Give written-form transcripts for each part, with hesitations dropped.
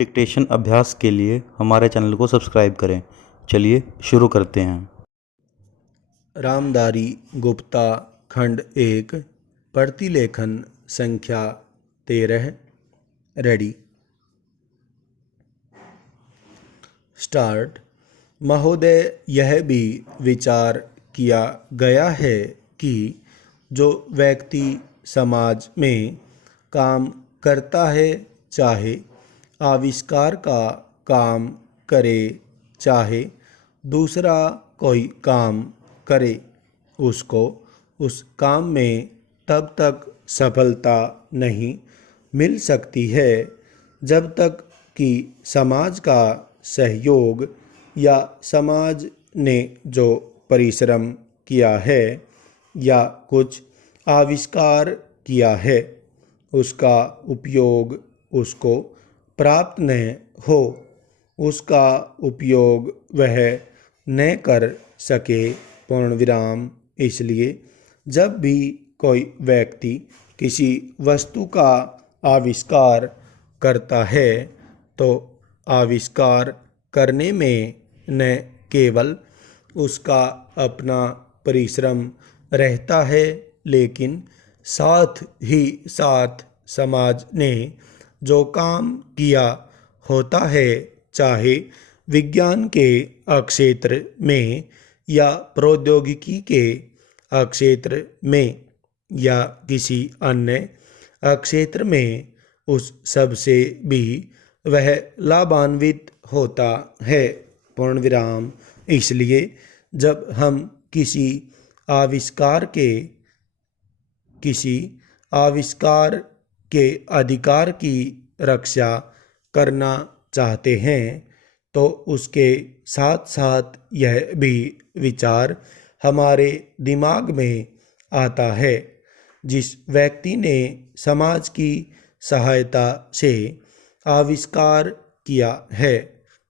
Dictation अभ्यास के लिए हमारे चैनल को सब्सक्राइब करें। चलिए शुरू करते हैं। रामधारी गुप्ता खंड 1 प्रतिलेखन संख्या 13। Ready start. महोदय, यह भी विचार किया गया है कि जो व्यक्ति समाज में काम करता है, चाहे आविष्कार का काम करे चाहे दूसरा कोई काम करे, उसको उस काम में तब तक सफलता नहीं मिल सकती है जब तक कि समाज का सहयोग या समाज ने जो परिश्रम किया है या कुछ आविष्कार किया है, उसका उपयोग उसको प्राप्त न हो, उसका उपयोग वह न कर सके। पूर्ण विराम। इसलिए जब भी कोई व्यक्ति किसी वस्तु का आविष्कार करता है तो आविष्कार करने में न केवल उसका अपना परिश्रम रहता है, लेकिन साथ ही साथ समाज ने जो काम किया होता है, चाहे विज्ञान के क्षेत्र में या प्रौद्योगिकी के क्षेत्र में या किसी अन्य क्षेत्र में, उस सब से भी वह लाभान्वित होता है। पूर्ण विराम। इसलिए जब हम किसी आविष्कार के अधिकार की रक्षा करना चाहते हैं तो उसके साथ साथ यह भी विचार हमारे दिमाग में आता है, जिस व्यक्ति ने समाज की सहायता से आविष्कार किया है,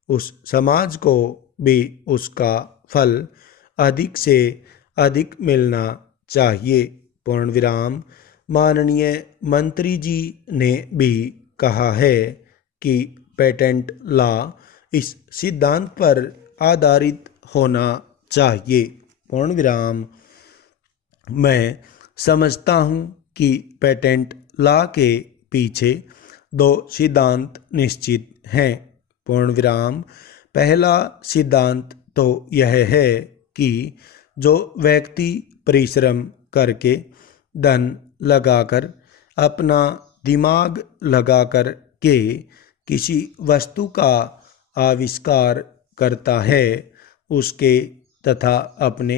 उस समाज को भी उसका फल अधिक से अधिक मिलना चाहिए। पूर्ण विराम। माननीय मंत्री जी ने भी कहा है कि पेटेंट लॉ इस सिद्धांत पर आधारित होना चाहिए। पूर्ण विराम। मैं समझता हूँ कि पेटेंट लॉ के पीछे दो सिद्धांत निश्चित हैं। पूर्ण विराम। पहला सिद्धांत तो यह है कि जो व्यक्ति परिश्रम करके धन लगाकर, अपना दिमाग लगाकर के किसी वस्तु का आविष्कार करता है, उसके तथा अपने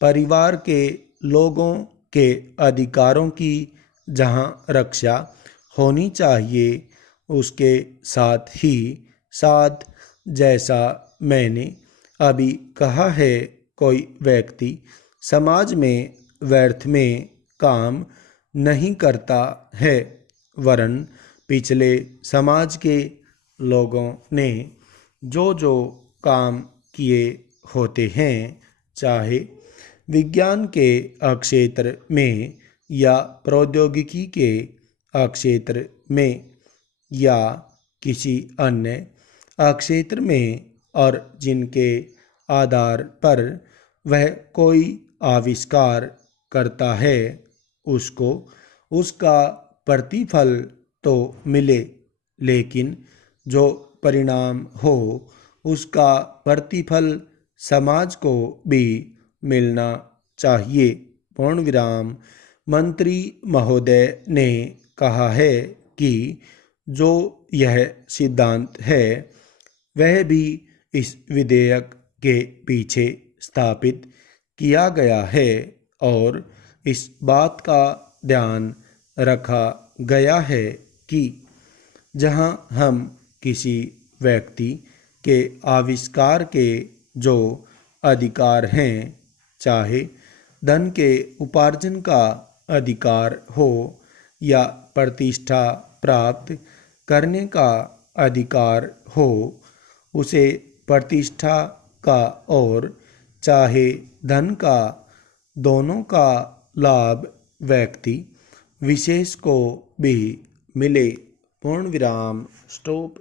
परिवार के लोगों के अधिकारों की जहाँ रक्षा होनी चाहिए, उसके साथ ही साथ, जैसा मैंने अभी कहा है, कोई व्यक्ति समाज में व्यर्थ में काम नहीं करता है, वरन पिछले समाज के लोगों ने जो जो काम किए होते हैं, चाहे विज्ञान के क्षेत्र में या प्रौद्योगिकी के क्षेत्र में या किसी अन्य क्षेत्र में, और जिनके आधार पर वह कोई आविष्कार करता है, उसको उसका प्रतिफल तो मिले, लेकिन जो परिणाम हो, उसका प्रतिफल समाज को भी मिलना चाहिए। पूर्ण विराम। मंत्री महोदय ने कहा है कि जो यह सिद्धांत है वह भी इस विधेयक के पीछे स्थापित किया गया है और इस बात का ध्यान रखा गया है कि जहां हम किसी व्यक्ति के आविष्कार के जो अधिकार हैं, चाहे धन के उपार्जन का अधिकार हो या प्रतिष्ठा प्राप्त करने का अधिकार हो, उसे प्रतिष्ठा का और चाहे धन का, दोनों का लाभ व्यक्ति विशेष को भी मिले। पूर्ण विराम। स्टॉप।